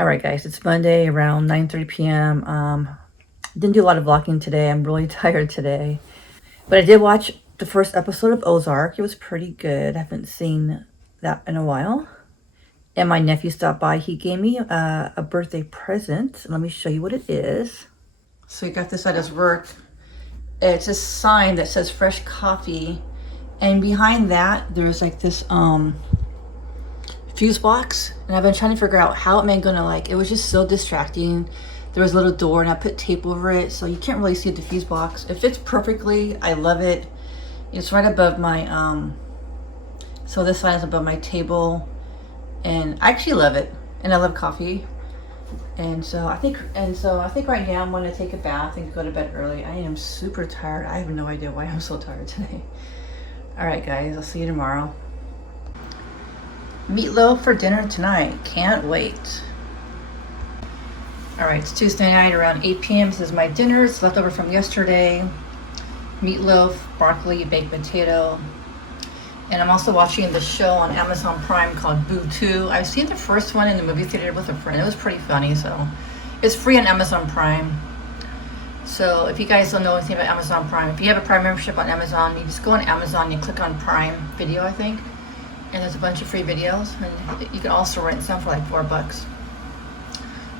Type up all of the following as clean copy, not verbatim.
All right, guys, it's Monday around 9:30 p.m. Didn't do a lot of vlogging today. I'm really tired today. But I did watch the first episode of Ozark. It was pretty good. I haven't seen that in a while. And my nephew stopped by. He gave me a birthday present. Let me show you what it is. So he got this at his work. It's a sign that says fresh coffee. And behind that, there's like this fuse box, and I've been trying to figure out how am I gonna, like, it was just so distracting. There was a little door and I put tape over it so you can't really see the fuse box. It fits perfectly. I love it. It's right above my so this sign is above my table, and I actually love it, and I love coffee. And so I think right now I'm gonna take a bath and go to bed early. I am super tired. I have no idea why I'm so tired today. All right, guys, I'll see you tomorrow. Meatloaf for dinner tonight. Can't wait. All right, it's Tuesday night around 8 p.m. This is my dinner. It's leftover from yesterday. Meatloaf, broccoli, baked potato. And I'm also watching the show on Amazon Prime called Boo 2. I've seen the first one in the movie theater with a friend. It was pretty funny, so it's free on Amazon Prime. So if you guys don't know anything about Amazon Prime, if you have a Prime membership on Amazon, you just go on Amazon, you click on Prime Video, I think. And there's a bunch of free videos, and you can also rent some for like $4.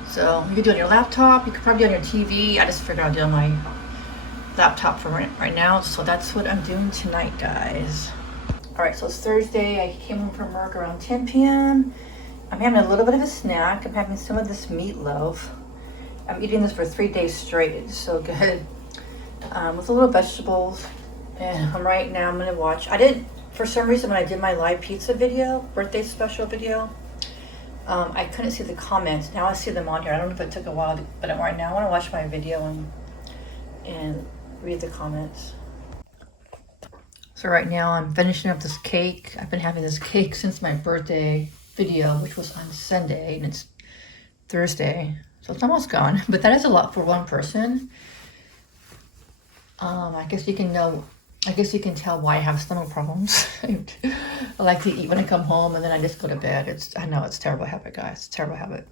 So you can do it on your laptop, you could probably do it on your TV. I just figured I'd do it on my laptop for right now, so that's what I'm doing tonight, guys. All right, so it's Thursday. I came home from work around 10 p.m. I'm having a little bit of a snack. I'm having some of this meatloaf. I'm eating this for 3 days straight. It's so good. With a little vegetables. And right now I'm gonna watch. For some reason, when I did my live pizza video, birthday special video, I couldn't see the comments. Now I see them on here. I don't know if it took a while, but right now I want to watch my video and read the comments. So right now I'm finishing up this cake. I've been having this cake since my birthday video, which was on Sunday, and it's Thursday, so it's almost gone. But that is a lot for one person. I guess you can tell why I have stomach problems. I like to eat when I come home, and then I just go to bed. I know it's a terrible habit, guys. It's a terrible habit.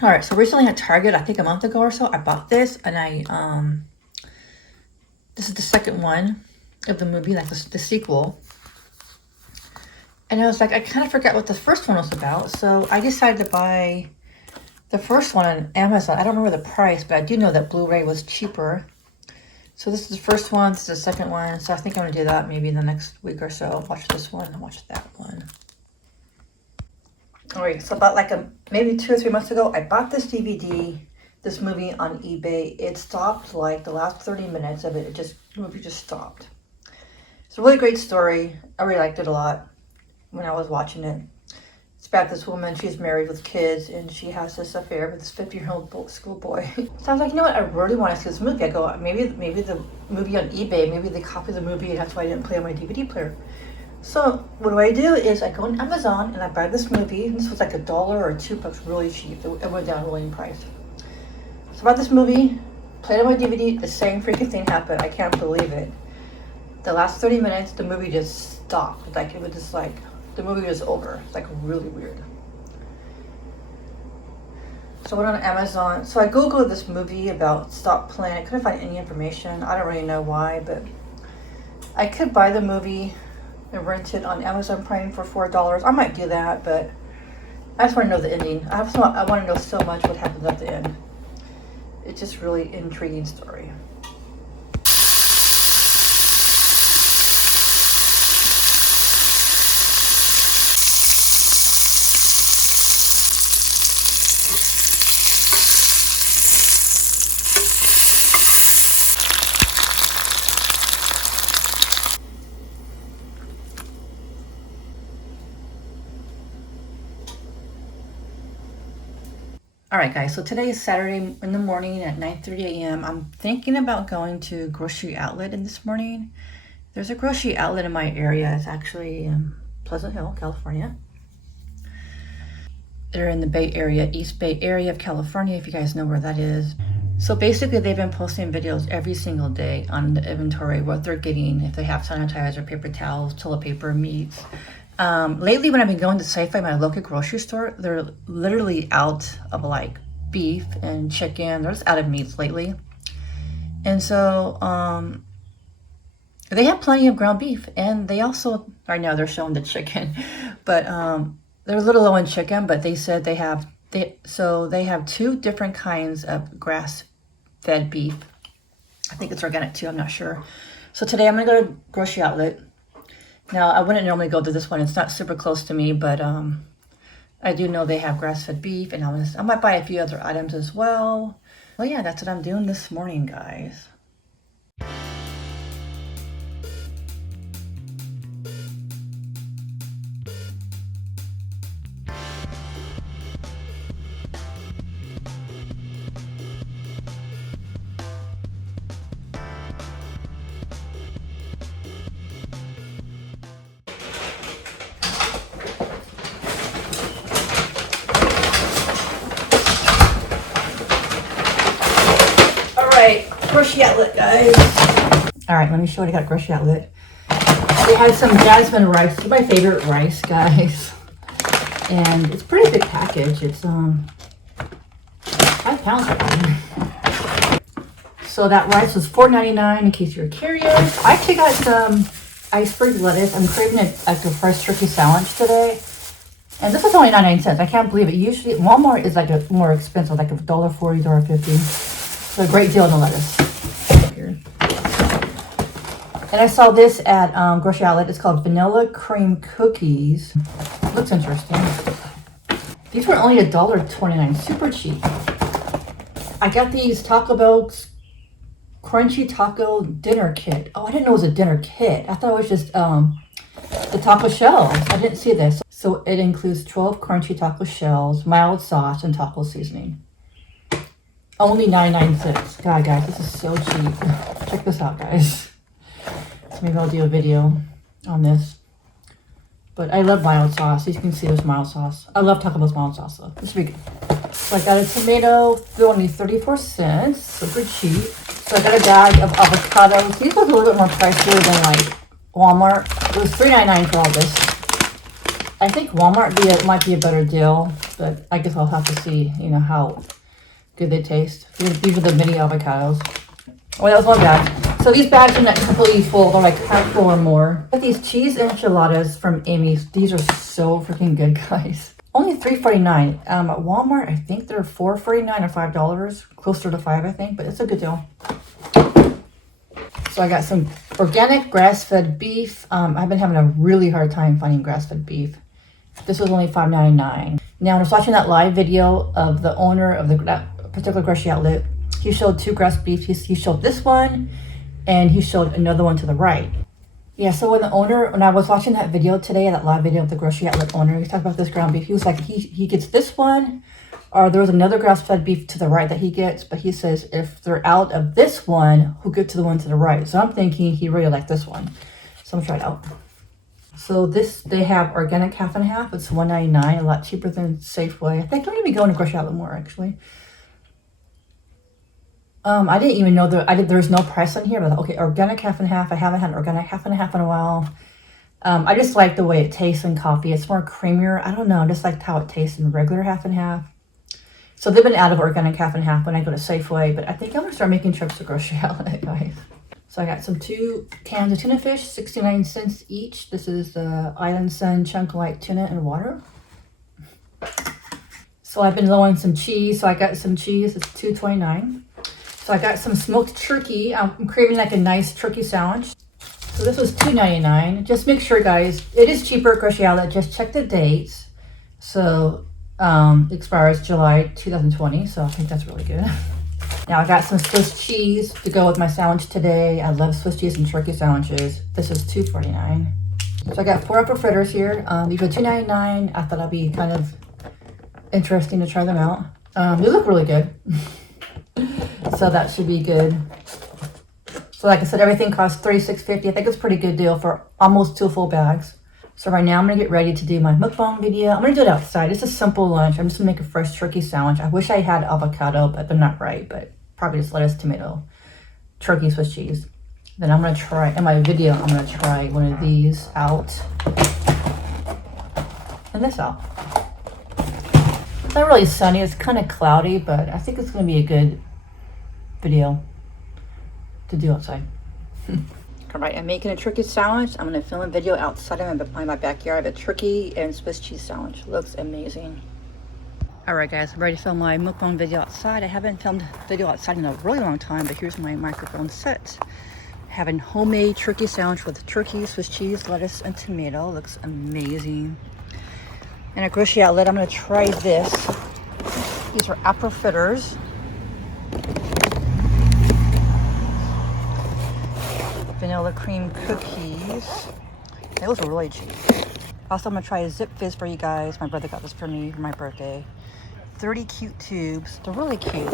All right, so recently at Target, I think a month ago or so, I bought this, and this is the second one of the movie, like the sequel. And I was like, I kind of forgot what the first one was about, so I decided to buy the first one on Amazon. I don't remember the price, but I do know that Blu-ray was cheaper. So this is the first one, this is the second one. So I think I'm gonna do that maybe in the next week or so. Watch this one and watch that one. All right, so about maybe 2 or 3 months ago, I bought this DVD, this movie on eBay. It stopped like the last 30 minutes of it. The movie just stopped. It's a really great story. I really liked it a lot when I was watching it. It's about this woman, she's married with kids, and she has this affair with this 50-year-old schoolboy. So I was like, you know what, I really want to see this movie. I go, maybe the movie on eBay, maybe they copied the movie, and that's why I didn't play on my DVD player. So what I do is I go on Amazon and I buy this movie. This was like $1 or $2, really cheap. It went down really in price. So I bought this movie, played on my DVD, the same freaking thing happened. I can't believe it. The last 30 minutes, the movie just stopped. Like, it was just like, the movie was over. It's like really weird. So I went on Amazon. So I Googled this movie about Stop Playing. I couldn't find any information. I don't really know why, but I could buy the movie and rent it on Amazon Prime for $4. I might do that, but I just want to know the ending. I want to know so much what happens at the end. It's just really intriguing story. All right, guys, so today is Saturday in the morning at 9:30 a.m. I'm thinking about going to grocery outlet in this morning. There's a grocery outlet in my area. It's actually in Pleasant Hill, California. They're in the Bay Area, East Bay Area of California, if you guys know where that is. So basically, they've been posting videos every single day on the inventory, what they're getting, if they have sanitizer, paper towels, toilet paper, meats. Lately when I've been going to Safeway, my local grocery store, they're literally out of like beef and chicken. They're just out of meats lately. And so they have plenty of ground beef, and they also, right now they're showing the chicken, but they're a little low on chicken, but they said they have two different kinds of grass-fed beef. I think it's organic too, I'm not sure. So today I'm gonna go to grocery outlet. Now I wouldn't normally go to this one, it's not super close to me, but I do know they have grass-fed beef, and I might buy a few other items as well. Well, yeah, that's what I'm doing this morning, guys. Grocery outlet, guys. All right, let me show what I got at grocery outlet. They had some jasmine rice. It's my favorite rice, guys. And it's a pretty big package. It's 5 pounds. So that rice was $4.99 in case you're curious. I actually got some iceberg lettuce. I'm craving like a fresh turkey sandwich today. And this was only 99 cents. I can't believe it. Usually Walmart is like more expensive, like $1.40, $1.50. It's a great deal on the lettuce. And I saw this at grocery outlet. It's called vanilla cream cookies. Looks interesting. These were only $1.29, super cheap. I got these Taco Bell's crunchy taco dinner kit. Oh, I didn't know it was a dinner kit. I thought it was just the taco shells. I didn't see this. So it includes 12 crunchy taco shells, mild sauce, and taco seasoning. Only 99 cents. God, guys, this is so cheap. Check this out, guys. So maybe I'll do a video on this. But I love mild sauce. As you can see, there's mild sauce. I love Taco Bell's mild sauce, though. This would be good. So I got a tomato for only 34 cents. Super cheap. So I got a bag of avocados. These look a little bit more pricier than like Walmart. It was $3.99 for all this. I think Walmart might be a better deal, but I guess I'll have to see, you know, how good they taste. These are the mini avocados. Oh, that was one bag. So these bags are not completely full. They're like half full or more. But these cheese enchiladas from Amy's, these are so freaking good, guys. Only $3.49. At Walmart, I think they're $4.49 or $5. Closer to $5, I think, but it's a good deal. So I got some organic grass-fed beef. I've been having a really hard time finding grass-fed beef. This was only $5.99. Now, I was watching that live video of the owner of that particular grocery outlet. He showed two grass beef. He showed this one, and he showed another one to the right. Yeah, so when I was watching that video today, that live video of the grocery outlet owner, he talked about this ground beef. He was like, he gets this one, or there was another grass-fed beef to the right that he gets, but he says if they're out of this one, he'll get to the one to the right. So I'm thinking he really liked this one. So I'm gonna try it out. So they have organic half and half. It's $1.99, a lot cheaper than Safeway. I think I'm gonna be going to grocery outlet more actually. I didn't even know there's no price on here, but okay, organic half and half. I haven't had organic half and half in a while. I just like the way it tastes in coffee. It's more creamier. I don't know, I just like how it tastes in regular half and half. So they've been out of organic half and half when I go to Safeway, but I think I'm gonna start making trips to grocery outlet, guys. So I got 2 cans of tuna fish, 69 cents each. This is the Island Sun Chunk Light Tuna and Water. So I've been low on some cheese, so I got some cheese. It's $2.29. So I got some smoked turkey. I'm craving like a nice turkey sandwich. So this was $2.99. Just make sure, guys, it is cheaper at grocery outlet. Just check the dates. So expires July 2020. So I think that's really good. Now I got some Swiss cheese to go with my sandwich today. I love Swiss cheese and turkey sandwiches. This is $2.49. So I got 4 apple fritters here. These are $2.99. I thought it'd be kind of interesting to try them out. They look really good. So that should be good. So like I said, everything costs $36.50. I think it's a pretty good deal for almost 2 full bags. So right now I'm gonna get ready to do my mukbang video. I'm gonna do it outside. It's a simple lunch. I'm just gonna make a fresh turkey sandwich. I wish I had avocado, but they're not right. But probably just lettuce, tomato, turkey, Swiss cheese. Then I'm gonna try, in my video, I'm gonna try one of these out. And this out. It's not really sunny, it's kind of cloudy, but I think it's going to be a good video to do outside. All right, I'm making a turkey sandwich. I'm going to film a video outside of my backyard of a turkey and Swiss cheese sandwich. Looks amazing. All right, guys, I'm ready to film my mukbang video outside. I haven't filmed a video outside in a really long time, but here's my microphone set. Having homemade turkey sandwich with turkey, Swiss cheese, lettuce, and tomato. Looks amazing. And at grocery outlet, I'm going to try this. These are apple fritters. Vanilla cream cookies. Those are really cheap. Also, I'm going to try a Zip Fizz for you guys. My brother got this for me for my birthday. 30 cute tubes. They're really cute.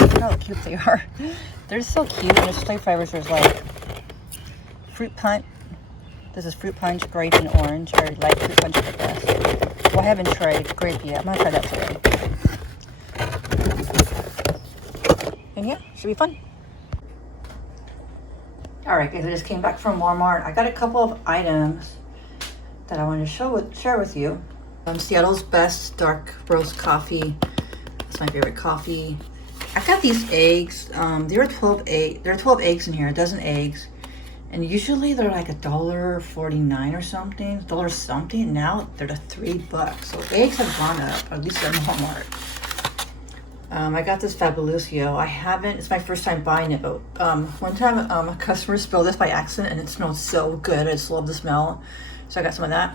Look how cute they are. They're so cute. And there's flavors. There's like fruit punch. This is fruit punch, grape, and orange. I already like fruit punch the best. Well, I haven't tried grape yet. I'm going to try that today. And yeah, should be fun. Alright guys, I just came back from Walmart. I got a couple of items that I wanted to share with you. Seattle's Best Dark Roast Coffee. That's my favorite coffee. I got these eggs. There are 12 eggs in here, a dozen eggs. And usually they're like $1.49 or something, $1 something. Now they're to $3. So eggs have gone up, at least at Walmart. I got this Fabuloso. It's my first time buying it, but one time a customer spilled this by accident and it smelled so good. I just love the smell. So I got some of that.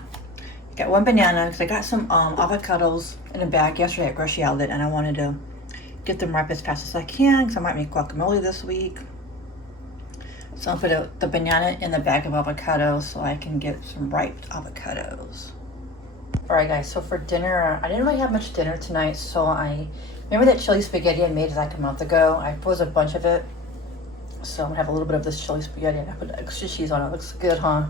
Got one banana because I got some avocados in a bag yesterday at grocery outlet and I wanted to get them ripe as fast as I can because I might make guacamole this week. So I'll put the banana in the bag of avocados so I can get some ripe avocados. Alright guys, so for dinner, I didn't really have much dinner tonight, so remember that chili spaghetti I made like a month ago? I froze a bunch of it. So I'm gonna have a little bit of this chili spaghetti and I put extra cheese on it. Looks good, huh?